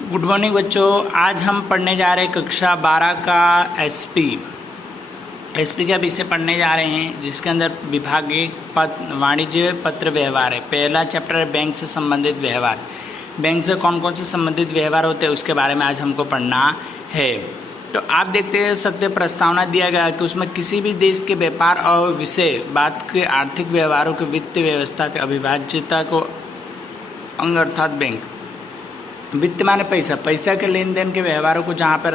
Good morning बच्चों। आज हम पढ़ने जा रहे हैं कक्षा 12 का एसपी का विषय पढ़ने जा रहे हैं, जिसके अंदर विभाग एक वाणिज्य पत्र व्यवहार है। पहला चैप्टर है बैंक से संबंधित व्यवहार। बैंक से कौन कौन से संबंधित व्यवहार होते हैं उसके बारे में आज हमको पढ़ना है। तो आप देखते सकते प्रस्तावना दिया गया कि उसमें किसी भी देश के व्यापार और विषय बात के आर्थिक व्यवहारों की वित्तीय व्यवस्था के अविभाज्यता को अंग अर्थात बैंक। वित्त माने पैसा के लेन देन के व्यवहारों को जहाँ पर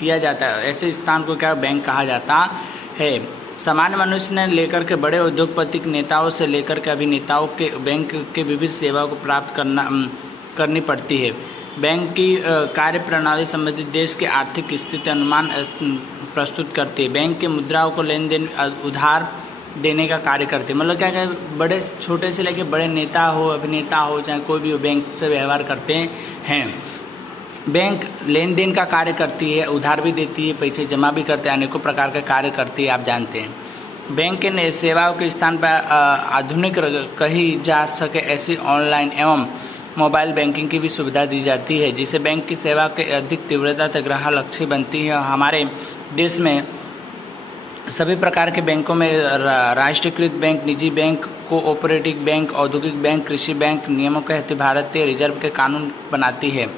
किया जाता है ऐसे स्थान को क्या बैंक कहा जाता है। सामान्य मनुष्य ने लेकर के बड़े औद्योगिक नेताओं से लेकर के अभिनेताओं के बैंक के विविध सेवाओं को प्राप्त करनी पड़ती है। बैंक की कार्य प्रणाली संबंधित देश के आर्थिक स्थिति अनुमान प्रस्तुत करती है। बैंक के मुद्राओं को लेन देन उधार देने का कार्य करते हैं। मतलब क्या क्या बड़े छोटे से लेकर बड़े नेता हो अभिनेता हो चाहे कोई भी हो बैंक से व्यवहार करते हैं। बैंक लेन देन का कार्य करती है, उधार भी देती है, पैसे जमा भी करते हैं, अनेकों प्रकार के कार्य करती है। आप जानते हैं बैंक के सेवाओं के स्थान पर आधुनिक कही जा सके ऐसी ऑनलाइन एवं मोबाइल बैंकिंग की भी सुविधा दी जाती है, जिससे बैंक की सेवा के अधिक तीव्रता तक ग्राहक लक्ष्य बनती है। हमारे देश में सभी प्रकार के बैंकों में राष्ट्रीयकृत बैंक, निजी बैंक, कोऑपरेटिव बैंक, औद्योगिक बैंक, कृषि बैंक नियमों के तहत भारतीय रिजर्व के कानून बनाती है।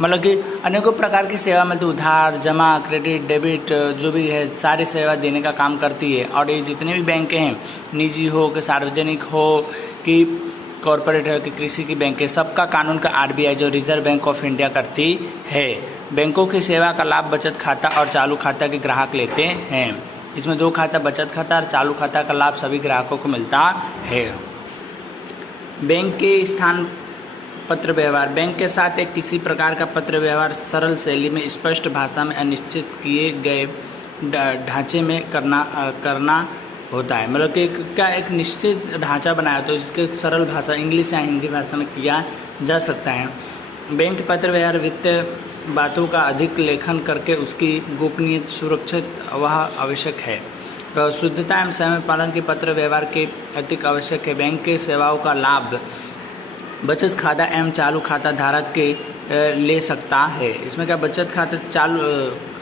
मतलब कि अनेकों प्रकार की सेवा मिलती, उधार, जमा, क्रेडिट, डेबिट जो भी है सारी सेवा देने का काम करती है। और ये जितने भी बैंकें हैं, निजी हो कि सार्वजनिक हो कि कॉरपोरेट हो कि कृषि की बैंकें, सबका कानून का आरबीआई जो रिजर्व बैंक ऑफ इंडिया करती है। बैंकों की सेवा का लाभ बचत खाता और चालू खाता के ग्राहक लेते हैं। इसमें दो खाता, बचत खाता और चालू खाता का लाभ सभी ग्राहकों को मिलता है। बैंक के स्थान पत्र व्यवहार। बैंक के साथ एक किसी प्रकार का पत्र व्यवहार सरल शैली में स्पष्ट भाषा में अनिश्चित किए गए ढांचे में करना होता है। मतलब कि क्या एक निश्चित ढांचा बनाया तो जिसके सरल भाषा इंग्लिश या हिंदी भाषा में किया जा सकता है। बैंक पत्र व्यवहार वित्तीय बातों का अधिक लेखन करके उसकी गोपनीयता सुरक्षित वह आवश्यक है। शुद्धता एवं समय पालन के पत्र व्यवहार के अधिक आवश्यक है। बैंक के सेवाओं का लाभ बचत खाता एवं चालू खाता धारक के ले सकता है। इसमें क्या बचत खाता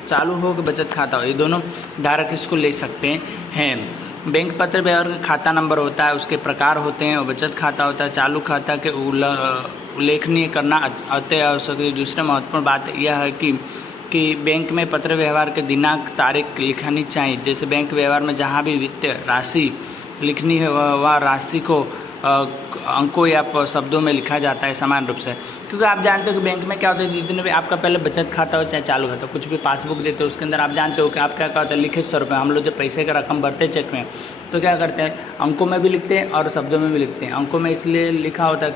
चालू हो कि बचत खाता हो, ये दोनों धारक इसको ले सकते हैं। बैंक पत्र व्यवहार का खाता नंबर होता है, उसके प्रकार होते हैं और बचत खाता होता है। चालू खाता के उल्लेखनीय करना अति आवश्यक है। दूसरी महत्वपूर्ण बात यह है कि बैंक में पत्र व्यवहार के दिनांक तारीख लिखनी चाहिए। जैसे बैंक व्यवहार में जहाँ भी वित्तीय राशि लिखनी है वह राशि को अंकों या शब्दों में लिखा जाता है समान रूप से। क्योंकि आप जानते हो कि बैंक में क्या होता है, जितने भी आपका पहले बचत खाता हो चाहे चालू खाता हो, कुछ भी पासबुक देते हो उसके अंदर आप जानते हो कि आप क्या होता है लिखे 100 रुपये। हम लोग जब पैसे का रकम भरते हैं चेक में तो क्या करते हैं अंकों में भी लिखते हैं और शब्दों में भी लिखते हैं। अंकों में इसलिए लिखा होता है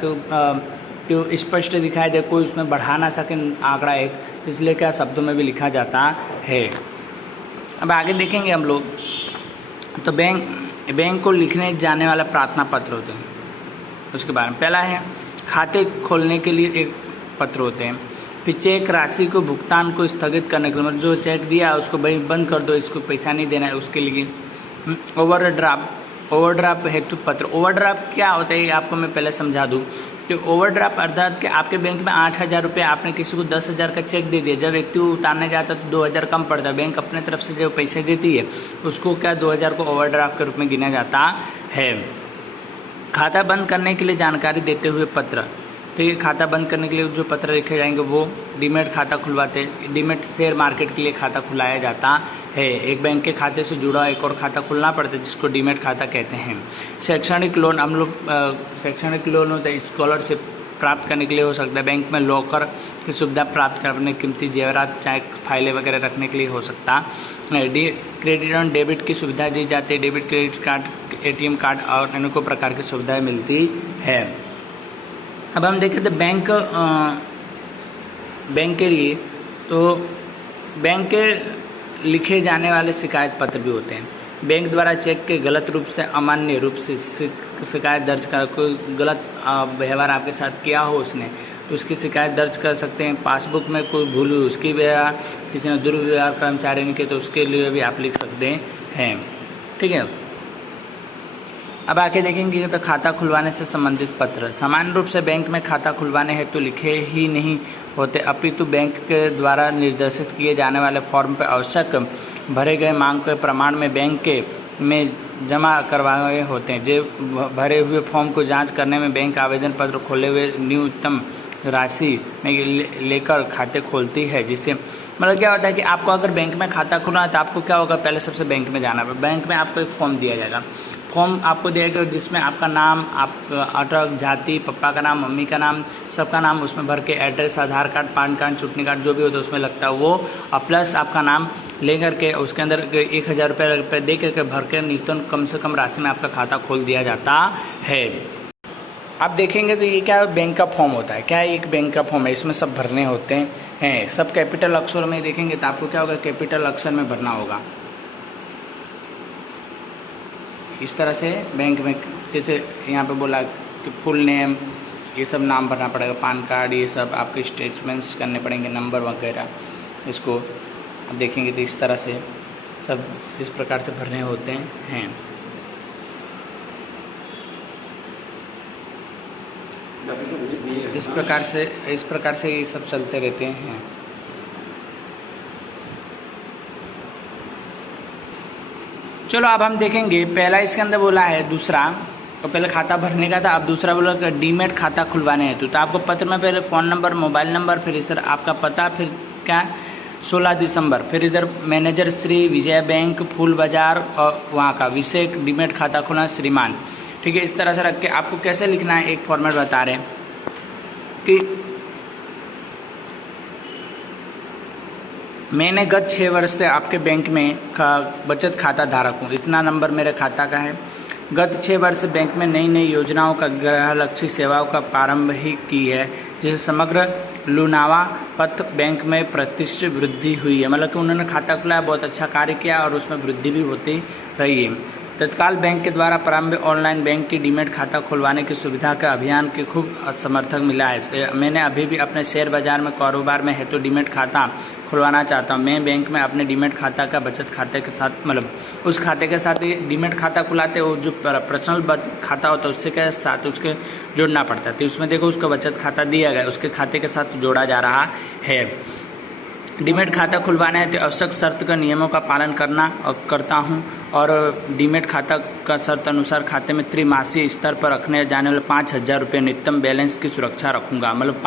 कि स्पष्ट दिखाई दे, कोई उसमें बढ़ा ना सके आंकड़ा एक, इसलिए क्या शब्दों में भी लिखा जाता है। अब आगे देखेंगे हम लोग। तो बैंक को लिखने जाने वाला प्रार्थना पत्र होते हैं, उसके बारे में पहला है खाते खोलने के लिए एक पत्र होते हैं। फिर चेक राशि को भुगतान को स्थगित करने के लिए, मतलब जो चेक दिया उसको भाई बंद कर दो, इसको पैसा नहीं देना है उसके लिए। ओवरड्राफ्ट हेतु पत्र। ओवरड्राफ्ट क्या होता है आपको मैं पहले समझा दूं कि ओवरड्राफ्ट अर्थात कि आपके बैंक में 8,000 रुपये, आपने किसी को 10,000 का चेक दे दिया। जब व्यक्ति उतारने जाता है तो 2,000 कम पड़ता है। बैंक अपने तरफ से जो पैसे देती है उसको क्या 2,000 को ओवरड्राफ्ट के रूप में गिना जाता है। खाता बंद करने के लिए जानकारी देते हुए पत्र। ठीक है, खाता बंद करने के लिए जो पत्र लिखे जाएंगे वो डीमैट खाता खुलवाते हैं। डीमैट शेयर मार्केट के लिए खाता खुलाया जाता है। एक बैंक के खाते से जुड़ा एक और खाता खुलना पड़ता है जिसको डीमैट खाता कहते हैं। शैक्षणिक लोन, हम लोग शैक्षणिक लोन होता है, स्कॉलरशिप प्राप्त करने के लिए हो सकता है। बैंक में लॉकर की सुविधा प्राप्त करने, कीमती जेवरात चाहे फाइलें वगैरह रखने के लिए हो सकता है। क्रेडिट और डेबिट की सुविधा दी जाती है। Debit, credit card, ATM card और अनेकों प्रकार की सुविधाएं मिलती है। अब हम देखें तो बैंक के लिए तो बैंक के लिखे जाने वाले शिकायत पत्र भी होते हैं। बैंक द्वारा चेक के गलत रूप से, अमान्य रूप से शिकायत दर्ज कर, कोई गलत व्यवहार आपके साथ किया हो उसने तो उसकी शिकायत दर्ज कर सकते हैं। पासबुक में कोई भूल हुई उसकी भी, किसी ने दुर्व्यवहार कर्मचारी ने किया तो उसके लिए भी आप लिख सकते हैं। ठीक है, अब आके देखेंगे तो खाता खुलवाने से संबंधित पत्र। सामान्य रूप से बैंक में खाता खुलवाने हेतु लिखे ही नहीं होते, अपितु बैंक के द्वारा निर्देशित किए जाने वाले फॉर्म पर आवश्यक भरे गए मांग के प्रमाण में बैंक के में जमा करवाए होते हैं। जो भरे हुए फॉर्म को जांच करने में बैंक आवेदन पत्र खोले हुए न्यूनतम राशि में लेकर खाते खोलती है। जिससे मतलब क्या होता है कि आपको अगर बैंक में खाता खुलना है तो आपको क्या होगा, पहले सबसे बैंक में जाना है। बैंक में आपको एक फॉर्म दिया जाएगा, फॉर्म आपको दिया जाएगा जिसमें आपका नाम, आपका अटक, जाति, पापा का नाम, मम्मी का नाम, सबका नाम उसमें भर के, एड्रेस, आधार कार्ड, पैन कार्ड, चुटनी कार्ड जो भी होता है उसमें लगता है वो, और प्लस आपका नाम ले करके उसके अंदर 1000 रुपये दे करके भर के न्यूनतम कम से कम राशि में आपका खाता खोल दिया जाता है। आप देखेंगे तो ये क्या बैंक का फॉर्म होता है, क्या एक बैंक का फॉर्म है, इसमें सब भरने होते हैं। सब कैपिटल अक्षर में देखेंगे तो आपको क्या होगा, कैपिटल अक्षर में भरना होगा। इस तरह से बैंक में जैसे यहाँ पे बोला कि फुल नेम, ये सब नाम भरना पड़ेगा, पैन कार्ड, ये सब आपके स्टेटमेंट्स करने पड़ेंगे, नंबर वगैरह। इसको आप देखेंगे तो इस तरह से सब इस प्रकार से भरने होते हैं। इस प्रकार से ये सब चलते रहते हैं। चलो अब हम देखेंगे, पहला इसके अंदर बोला है दूसरा, तो पहले खाता भरने का था, अब दूसरा बोला कि डीमेट खाता खुलवाने हेतु। तो आपको पत्र में पहले फ़ोन नंबर, मोबाइल नंबर, फिर इधर आपका पता, फिर क्या 16 दिसंबर, फिर इधर मैनेजर श्री विजय बैंक फूल बाजार और वहाँ का विषय डीमेट खाता खुलना श्रीमान। ठीक है, इस तरह से रख के आपको कैसे लिखना है, एक फॉर्मेट बता रहे हैं कि मैंने गत 6 वर्ष से आपके बैंक में बचत खाता धारक हूँ, इतना नंबर मेरे खाता का है। गत 6 वर्ष से बैंक में नई नई योजनाओं का ग्राहक लक्षी सेवाओं का प्रारंभ ही की है, जिससे समग्र लुनावा पथ बैंक में प्रतिष्ठित वृद्धि हुई है। मतलब कि उन्होंने खाता खुलाया, बहुत अच्छा कार्य किया और उसमें वृद्धि भी होती रही है। तत्काल बैंक के द्वारा प्रारंभ ऑनलाइन बैंक की डीमेट खाता खुलवाने की सुविधा का अभियान के खूब समर्थक मिला है। मैंने अभी भी अपने शेयर बाजार में कारोबार में हेतु डीमेट खाता खुलवाना चाहता हूँ। मैं बैंक में अपने डीमेट खाता का बचत खाते के साथ, मतलब उस खाते के साथ डीमेट खाता खुलाते, वो जो पर्सनल खाता होता है उससे के साथ उसके जोड़ना पड़ता है। तो उसमें देखो उसका बचत खाता दिया गया, उसके खाते के साथ जोड़ा जा रहा है। डीमेट खाता खुलवाना है तो आवश्यक शर्त का नियमों का पालन करता हूँ और डीमेट खाता का शर्त अनुसार खाते में त्रिमासिक स्तर पर रखने जाने वाले 5000 रुपये न्यूनतम बैलेंस की सुरक्षा रखूँगा। मतलब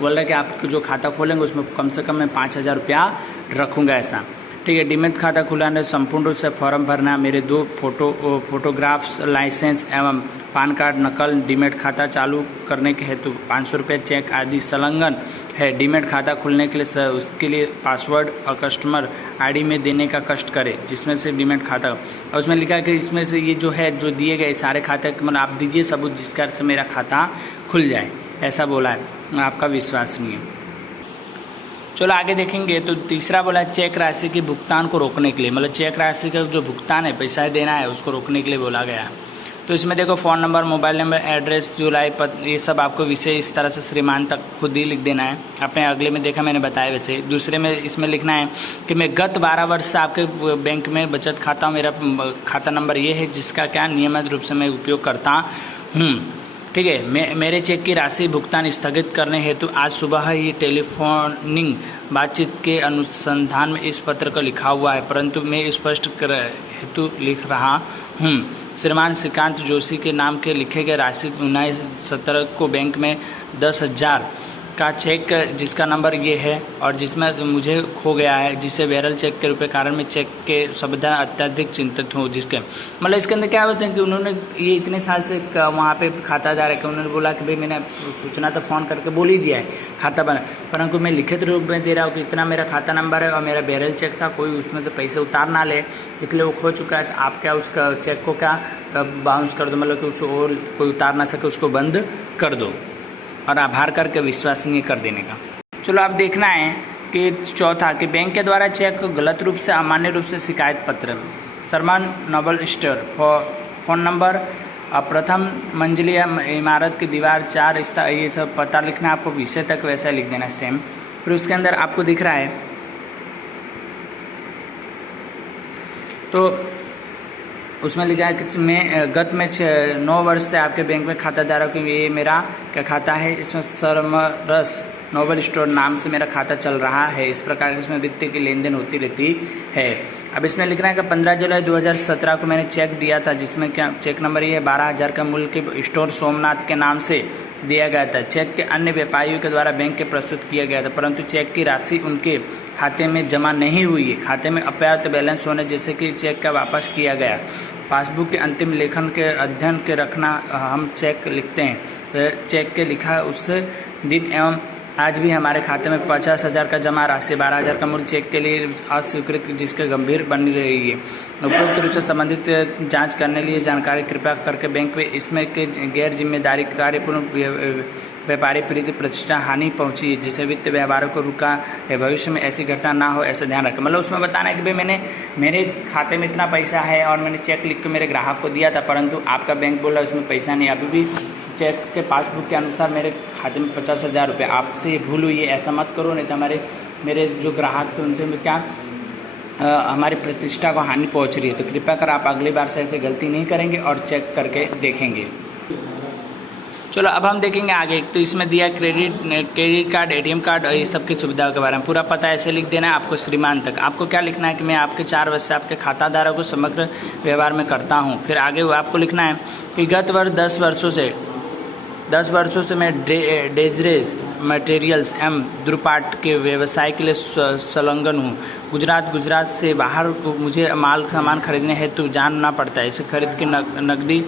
बोल रहा है कि आप जो खाता खोलेंगे उसमें कम से कम मैं 5000 रुपया रखूँगा, ऐसा। ठीक है, डीमेट खाता खुलाने संपूर्ण रूप से फॉर्म भरना, मेरे 2 फोटोग्राफ्स, लाइसेंस एवं पैन कार्ड नकल, डीमेट खाता चालू करने के हेतु 500 रुपये चेक आदि संलग्न है। डीमेट खाता खुलने के लिए उसके लिए पासवर्ड और कस्टमर आईडी में देने का कष्ट करें, जिसमें से डीमेट खाता, और उसमें लिखा है कि इसमें से ये जो है जो दिए गए सारे खाते मतलब आप दीजिए सबूत जिसका से मेरा खाता खुल जाए, ऐसा बोला है। आपका विश्वसनीय। चलो आगे देखेंगे तो तीसरा बोला चेक राशि के भुगतान को रोकने के लिए, मतलब चेक राशि का जो भुगतान है, पैसा देना है, उसको रोकने के लिए बोला गया है। तो इसमें देखो phone number, mobile number, address, जुलाई ये सब आपको विषय इस तरह से श्रीमान तक खुद ही लिख देना है। आपने अगले में देखा, मैंने बताया वैसे। दूसरे में इसमें लिखना है कि मैं गत 12 वर्ष से आपके बैंक में बचत खाता हूँ, मेरा खाता नंबर ये है जिसका क्या नियमित रूप से मैं उपयोग करता हूँ। ठीक है, मेरे चेक की राशि भुगतान स्थगित करने हेतु आज सुबह ही टेलीफोनिक बातचीत के अनुसंधान में इस पत्र को लिखा हुआ है, परंतु मैं स्पष्ट कर हेतु लिख रहा हूँ। श्रीमान श्रीकांत जोशी के नाम के लिखे गए राशि 19/17 को बैंक में 10,000 का चेक जिसका नंबर ये है और जिसमें मुझे खो गया है, जिसे बैरल चेक के रूप कारण में चेक के सुविधा अत्यधिक चिंतित हूँ। जिसके मतलब इसके अंदर क्या होता है कि उन्होंने ये इतने साल से वहाँ पे खातादार है कि उन्होंने बोला कि भाई मैंने सूचना तो फ़ोन करके बोल ही दिया है खाता बना, परंतु मैं लिखित रूप में दे रहा हूँ कि इतना मेरा खाता नंबर है और मेरा बैरल चेक था, कोई उसमें से पैसे उतार ना ले, इसलिए वो खो चुका है। तो आप क्या उसका चेक को क्या बाउंस कर दो, मतलब कि उसको और कोई उतार ना सके, उसको बंद कर दो और आभार करके विश्वसनीय कर देने का। चलो अब देखना है कि चौथा कि बैंक के द्वारा चेक गलत रूप से अमान्य रूप से शिकायत पत्र, Sherman Noble store, phone number, प्रथम मंजिली इमारत की दीवार 4 ये सब पता लिखना है आपको, विषय तक वैसा लिख देना सेम। फिर उसके अंदर आपको दिख रहा है तो उसमें लिखा है कि मैं गत में 9 वर्ष से आपके बैंक में खाता धारक हूँ, ये मेरा क्या खाता है, इसमें सरमरस नोबल स्टोर नाम से मेरा खाता चल रहा है। इस प्रकार इसमें वित्त की लेन देन होती रहती है। अब इसमें लिखना है कि 15 जुलाई 2017 को मैंने चेक दिया था, जिसमें क्या चेक नंबर ये 12,000 का मूल्य के स्टोर सोमनाथ के नाम से दिया गया था। चेक के अन्य व्यापारियों के द्वारा बैंक के प्रस्तुत किया गया था, परंतु चेक की राशि उनके खाते में जमा नहीं हुई है। खाते में अपर्याप्त बैलेंस होने जैसे कि चेक का वापस किया गया। पासबुक के अंतिम लेखन के अध्ययन के रखना हम चेक लिखते हैं। चेक के लिखा उस दिन एवं आज भी हमारे खाते में 50,000 का जमा राशि 12,000 का मूल्य चेक के लिए अस्वीकृत, जिसके गंभीर बनी रही है। उपरोक्त रूप से संबंधित जांच करने लिए जानकारी कृपया करके बैंक में इसमें के गैर जिम्मेदारी कार्यपूर्ण व्यापारी प्रीति प्रतिष्ठा हानि पहुंची है, जिससे वित्त व्यवहारों को रुका है। भविष्य में ऐसी घटना ना हो ऐसा ध्यान रखें। मतलब उसमें बताना है कि भाई मैंने मेरे खाते में इतना पैसा है और मैंने चेक लिख के मेरे ग्राहक को दिया था, परंतु आपका बैंक बोला उसमें पैसा नहीं। अभी भी चेक के पासबुक के अनुसार मेरे खाते में 50,000 रुपये, आपसे ये भूल हुई है, ऐसा मत करो, नहीं तो मेरे जो ग्राहक से उनसे क्या हमारी प्रतिष्ठा को हानि पहुंच रही है। तो कृपया कर आप अगली बार से ऐसे गलती नहीं करेंगे और चेक करके देखेंगे। चलो अब हम देखेंगे आगे। तो इसमें दिया क्रेडिट कार्ड, एटीएम कार्ड और ये सब की सुविधाओं के बारे में पूरा पता ऐसे लिख देना है आपको श्रीमान तक। आपको क्या लिखना है कि मैं आपके 4 वर्ष से आपके खाताधारक को समग्र व्यवहार में करता हूँ। फिर आगे आपको लिखना है कि गत वर्ष 10 वर्षों से मैं डेजरेज मटेरियल्स एवं द्रुपाट के व्यवसाय के लिए संलग्न हूँ। गुजरात से बाहर को मुझे सामान खरीदने हेतु जानना पड़ता है। इसे खरीद की नकदी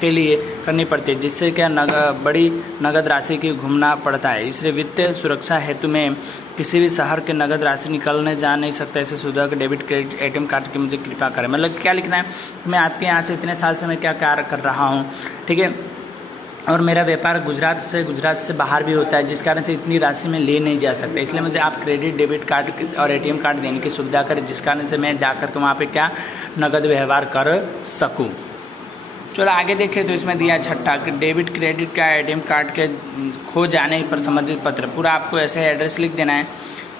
के लिए करनी पड़ती है, जिससे क्या बड़ी नगद राशि की घूमना पड़ता है। इसलिए वित्तीय सुरक्षा हेतु में किसी भी शहर के नगद राशि निकलने जा नहीं सकता। इसे सुविधा के डेबिट क्रेडिट एटीएम कार्ड की मुझे कृपा करें। मतलब क्या लिखना है, मैं आपके यहाँ से इतने साल से मैं क्या कार्य कर रहा हूँ, ठीक है, और मेरा व्यापार गुजरात से बाहर भी होता है, जिस कारण से इतनी राशि में ले नहीं जा सकता। इसलिए मुझे आप क्रेडिट डेबिट कार्ड और एटीएम कार्ड देने की सुविधा करें, जिस कारण से मैं जाकर के वहाँ पे क्या नगद व्यवहार कर सकूँ। चलो आगे देखें तो इसमें दिया छठा कि डेबिट क्रेडिट का एटीएम कार्ड के खो जाने पर संबंधित पत्र। पूरा आपको ऐसे एड्रेस लिख देना है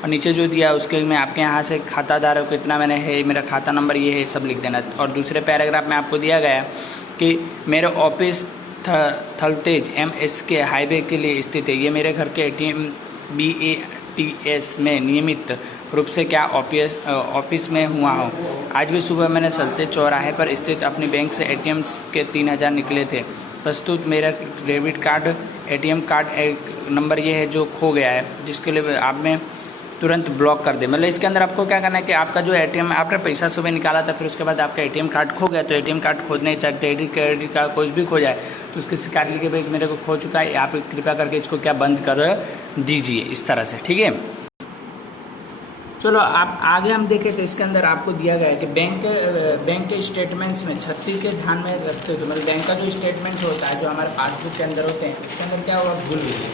और नीचे जो दिया उसके में आपके यहाँ से खाताधारक को इतना मैंने है, मेरा खाता नंबर ये है, सब लिख देना। और दूसरे पैराग्राफ में आपको दिया गया कि मेरे ऑफिस थलतेज MSK हाईवे के लिए स्थित है। ये मेरे घर के ATM BATS में नियमित रूप से क्या ऑफिस में हुआ हूँ। आज भी सुबह मैंने थलतेज चौराहे पर स्थित अपने बैंक से ATM के 3,000 निकले थे। प्रस्तुत मेरा डेबिट कार्ड ATM कार्ड एक नंबर ये है जो खो गया है, जिसके लिए आप में तुरंत ब्लॉक कर दे। मतलब इसके अंदर आपको क्या करना है कि आपका जो ATM आपने पैसा सुबह निकाला था, फिर उसके बाद आपका ATM कार्ड खो गया, तो ATM कार्ड खोदने चाहे डेबिट क्रेडिट कार्ड कुछ भी खो जाए तो उसकी शिकायत लिखे भाई मेरे को खो चुका है, आप कृपया करके इसको क्या बंद कर दीजिए, इस तरह से, ठीक है। चलो आप आगे हम देखें तो इसके अंदर आपको दिया गया है कि बैंक के स्टेटमेंट्स में 36 के ध्यान में रखते हुए, मतलब बैंक का जो स्टेटमेंट्स होता है जो हमारे पासबुक के अंदर होते हैं, उसके अंदर क्या होगा, भूल हुई है।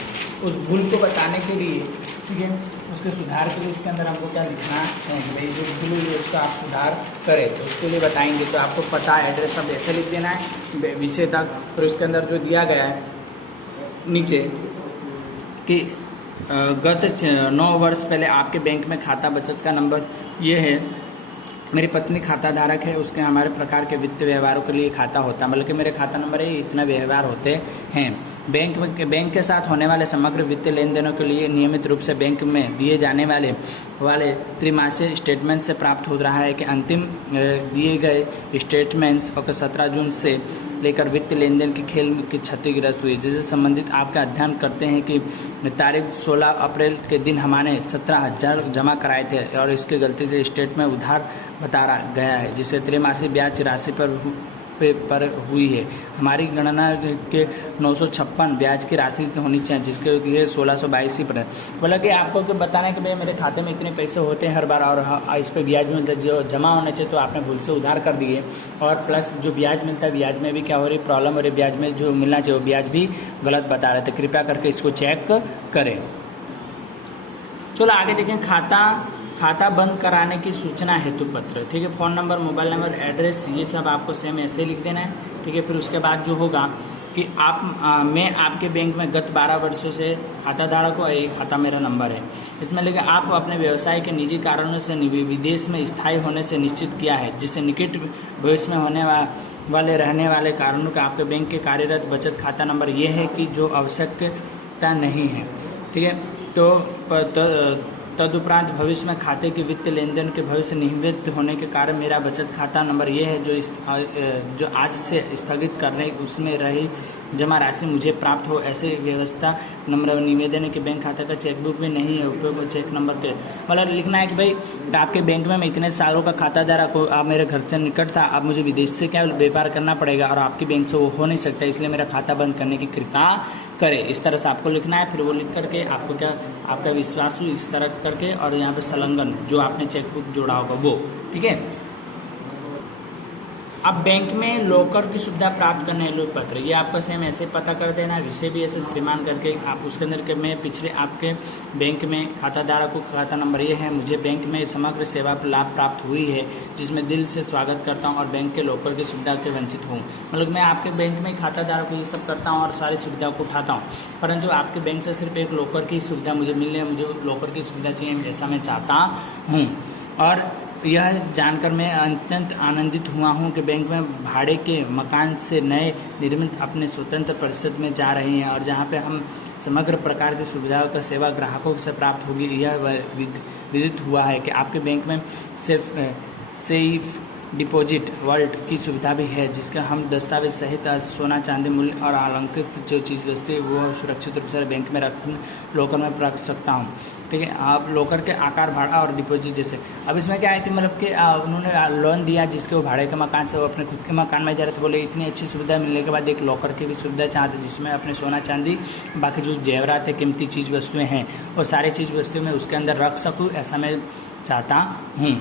उस भूल को बताने के लिए, ठीक है, उसके सुधार के लिए इसके अंदर हमको क्या लिखना है कि भाई जो भूल हुई है उसका आप सुधार करें। तो उसके लिए बताएंगे तो आपको पता एड्रेस सब ऐसे लिख देना है विषय तक। फिर उसके अंदर जो दिया गया है नीचे कि गत 9 वर्ष पहले आपके बैंक में खाता बचत का नंबर ये है। मेरी पत्नी खाता धारक है, उसके हमारे प्रकार के वित्तीय व्यवहारों के लिए खाता होता है, मतलब कि मेरे खाता नंबर है इतना व्यवहार होते हैं। बैंक के साथ होने वाले समग्र वित्तीय लेन देनों के लिए नियमित रूप से बैंक में दिए जाने वाले त्रिमासिक स्टेटमेंट से प्राप्त हो रहा है कि अंतिम दिए गए स्टेटमेंट्स और 17 जून से लेकर वित्तीय लेन देन की खेल की क्षतिग्रस्त हुई, जिससे संबंधित आपका अध्ययन करते हैं कि तारीख 16 अप्रैल के दिन हमने 17,000 जमा कराए थे और इसके गलती से स्टेट में उधार बता गया है, जिससे त्रैमासिक ब्याज राशि पर हुई है। हमारी गणना के 956 ब्याज की राशि होनी चाहिए, जिसके लिए 1622 पर है। बोला कि आपको बताना है कि भाई मेरे खाते में इतने पैसे होते हैं हर बार और इस पर ब्याज मिलता है, जो जमा होने चाहिए तो आपने भूल से उधार कर दिए, और प्लस जो ब्याज मिलता है ब्याज में भी क्या हो रही प्रॉब्लम हो रही, ब्याज में जो मिलना चाहिए वो ब्याज भी गलत बता रहे थे। कृपया करके इसको चेक करें। चलो आगे देखें, खाता बंद कराने की सूचना हेतु पत्र, ठीक है। Phone number, mobile number, address, ये सब आपको सेम ऐसे लिख देना है, ठीक है। फिर उसके बाद जो होगा कि मैं आपके बैंक में गत 12 वर्षों से खाता धारक हूँ, ये खाता मेरा नंबर है। इसमें लेकिन आप अपने व्यवसाय के निजी कारणों से विदेश में स्थायी होने से निश्चित किया है, जिससे निकट भविष्य में होने वाले रहने वाले कारणों का आपके बैंक के कार्यरत बचत खाता नंबर ये है कि जो आवश्यकता नहीं है, ठीक है। तो तदुपरांत भविष्य में खाते के वित्तीय लेन देन के भविष्य निहित होने के कारण मेरा बचत खाता नंबर ये है जो आज से स्थगित करने उसमें रही जमा राशि मुझे प्राप्त हो। ऐसे व्यवस्था नंबर निवेदन है कि बैंक खाता का चेकबुक भी नहीं है उपयोग चेक नंबर के मतलब लिखना है कि भाई आपके बैंक में मैं इतने सालों का खाता धारक हूँ, आप मेरे घर से निकट था, अब मुझे विदेश से क्या व्यापार करना पड़ेगा और आपके बैंक से वो हो नहीं सकता, इसलिए मेरा खाता बंद करने की कृपा करें। इस तरह से आपको लिखना है। फिर वो लिख करके आपको क्या आपका विश्वास इस तरह करके और यहाँ पे संलग्न जो आपने चेकबुक जोड़ा होगा वो, ठीक है। अब बैंक में लॉकर की सुविधा प्राप्त करने हेतु पत्र ये आपका सेम ऐसे पता कर देना, विषय भी ऐसे श्रीमान करके आप उसके अंदर के मैं पिछले आपके बैंक में खाता धारक को खाता नंबर ये है, मुझे बैंक में समग्र सेवा लाभ प्राप्त हुई है जिसमें दिल से स्वागत करता हूँ और बैंक के लॉकर की सुविधा के वंचित हूँ। मतलब मैं आपके बैंक में खाता धारक को ये सब करता हूँ और सारी सुविधा को उठाता हूँ, परंतु आपके बैंक से सिर्फ एक लॉकर की सुविधा मुझे मिल रही है, मुझे लॉकर की सुविधा चाहिए ऐसा मैं चाहता हूँ। और यह जानकर मैं अत्यंत आनंदित हुआ हूँ कि बैंक में भाड़े के मकान से नए निर्मित अपने स्वतंत्र परिषद में जा रही हैं और जहाँ पे हम समग्र प्रकार की सुविधाओं का सेवा ग्राहकों से प्राप्त होगी। यह विदित हुआ है कि आपके बैंक में सिर्फ सेफ डिपॉजिट वर्ल्ड की सुविधा भी है जिसका हम दस्तावेज सहित सोना चांदी मूल्य और अलंकृत जो चीज़ वस्तु है वो सुरक्षित रूप से बैंक में रख लॉकर में रख सकता हूँ, ठीक है। आप लॉकर के आकार भाड़ा और डिपॉजिट जैसे अब इसमें क्या है कि मतलब कि उन्होंने लोन दिया जिसके वो भाड़े के मकान से वो अपने खुद के मकान में जा रहे थे, बोले इतनी अच्छी सुविधा मिलने के बाद एक लॉकर की भी सुविधा चाहते जिसमें अपने सोना चांदी बाकी जो जेवरात है कीमती चीज़ वस्तुएँ हैं वो सारी चीज़ वस्तुएँ मैं उसके अंदर रख सकूँ, ऐसा मैं चाहता हूँ।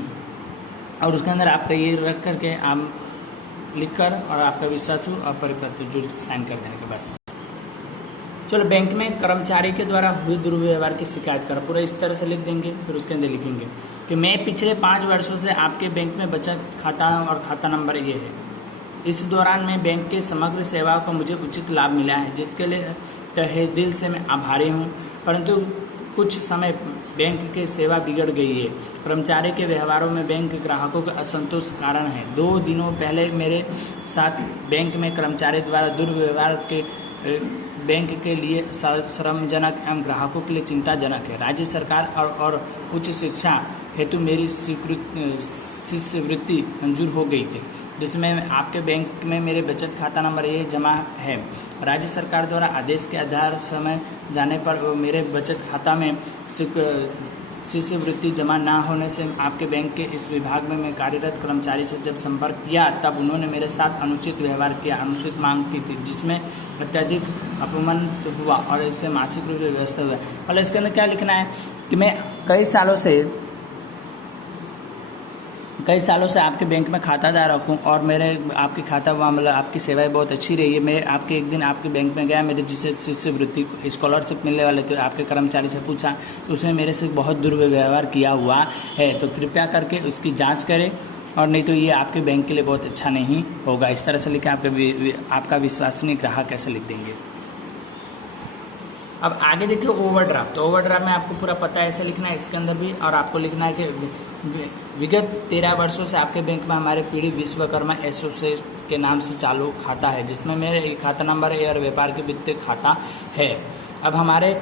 और उसके अंदर आपका ये रख करके आप लिख कर और आपका विश्वास और परिपत्र जो साइन कर देने के बस। चलो बैंक में कर्मचारी के द्वारा हुए दुर्व्यवहार की शिकायत कर पूरा इस तरह से लिख देंगे। फिर उसके अंदर लिखेंगे कि मैं पिछले 5 वर्षों से आपके बैंक में बचत खाता और खाता नंबर ये है। इस दौरान मैं बैंक के समग्र सेवाओं का मुझे उचित लाभ मिला है जिसके लिए तहे दिल से मैं आभारी हूँ, परंतु कुछ समय बैंक की सेवा बिगड़ गई है। कर्मचारी के व्यवहारों में बैंक ग्राहकों का असंतोष कारण है। 2 दिनों पहले मेरे साथ बैंक में कर्मचारी द्वारा दुर्व्यवहार के बैंक के लिए श्रमजनक एवं ग्राहकों के लिए चिंताजनक है। राज्य सरकार और उच्च शिक्षा हेतु मेरी शिष्यवृत्ति मंजूर हो गई थी जिसमें आपके बैंक में मेरे बचत खाता नंबर ये जमा है। राज्य सरकार द्वारा आदेश के आधार समय जाने पर मेरे बचत खाता में शिष्यवृत्ति जमा ना होने से आपके बैंक के इस विभाग में मैं कार्यरत कर्मचारी से जब संपर्क किया तब उन्होंने मेरे साथ अनुचित व्यवहार किया, अनुचित मांग की थी जिसमें अत्यधिक अपमान हुआ और इससे मासिक रूप से व्यवस्था हुआ। और इसके अंदर क्या लिखना है कि मैं कई सालों से आपके बैंक में खाता धारक हूँ और मेरे आपकी खाता मतलब आपकी सेवाएं बहुत अच्छी रही है। मैं आपके एक दिन आपके बैंक में गया, मेरे जिसे शिष्यवृत्ति स्कॉलरशिप मिलने वाले थे, आपके कर्मचारी से पूछा तो उसने मेरे से बहुत दुर्व्यवहार किया हुआ है, तो कृपया करके उसकी जांच करें और नहीं तो ये आपके बैंक के लिए बहुत अच्छा नहीं होगा। इस तरह से लिखे आपका विश्वसनीय ग्राहक कैसे लिख देंगे। अब आगे देखिए ओवरड्राफ्ट। तो ओवरड्राफ्ट में आपको पूरा पता है ऐसे लिखना है इसके अंदर भी, और आपको लिखना है कि विगत 13 वर्षों से आपके बैंक में हमारे पीढ़ी विश्वकर्मा एसोसिएट के नाम से चालू खाता है जिसमें मेरे खाता नंबर है और व्यापार के वित्तीय खाता है। अब हमारे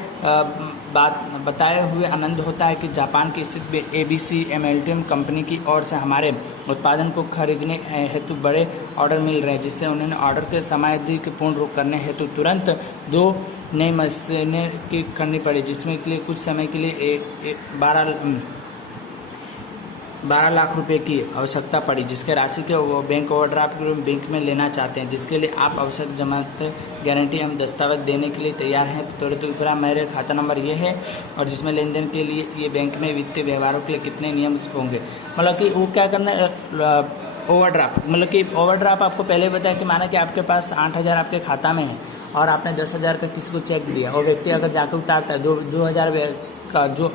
बताए हुए आनंद होता है कि जापान की स्थित ABC एमएलटीएम कंपनी की ओर से हमारे उत्पादन को खरीदने हेतु बड़े ऑर्डर मिल रहे हैं जिससे उन्होंने ऑर्डर के समाधि के पूर्ण करने हेतु तुरंत 2 नई मशीनें की करनी पड़ी जिसमें के लिए कुछ समय के लिए 12 लाख रुपए की आवश्यकता पड़ी जिसके राशि के वो बैंक ओवरड्राफ्ट बैंक में लेना चाहते हैं जिसके लिए आप आवश्यक जमानत गारंटी हम दस्तावेज देने के लिए तैयार हैं। पूरा मेरे खाता नंबर ये है और जिसमें लेन देन के लिए ये बैंक में वित्तीय व्यवहारों के लिए कितने नियम होंगे। मतलब कि वो क्या करना ओवरड्राफ्ट, मतलब कि ओवरड्राफ्ट आपको पहले बताया कि माना कि आपके पास 8,000 आपके खाता में है और आपने 10,000 का किसी को चेक दिया और व्यक्ति अगर जाकर उतारता है 2,000 का जो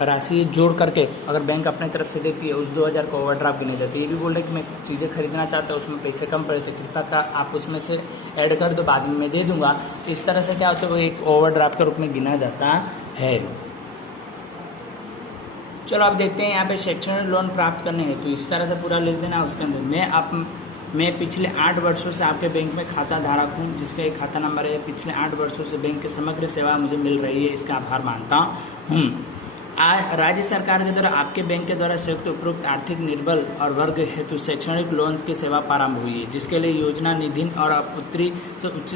राशि जोड़ करके अगर बैंक अपने तरफ से देती है उस 2,000 को ओवरड्राफ्ट गिने जाती है। ये भी बोल रहे कि मैं चीज़ें खरीदना चाहता हूँ उसमें पैसे कम पड़े थे, कृपया का आप उसमें से ऐड कर दो, बाद में मैं दे दूंगा। तो इस तरह से क्या होता है वो एक ओवरड्राफ्ट के रूप में गिना जाता है। चलो आप देखते हैं यहाँ पे शैक्षणिक लोन प्राप्त करने हैं तो इस तरह से पूरा लिख देना। उसके अंदर मैं पिछले 8 वर्षों से आपके बैंक में खाता धारक हूँ, जिसका एक खाता नंबर है। पिछले 8 वर्षों से बैंक की समग्र सेवा मुझे मिल रही है, इसका आभार मानता हूँ। राज्य सरकार के द्वारा आपके बैंक के द्वारा संयुक्त उपरोक्त आर्थिक निर्बल और वर्ग हेतु शैक्षणिक लोन की सेवा प्रारंभ हुई है, जिसके लिए योजना निधि और उत्तरी से उच्च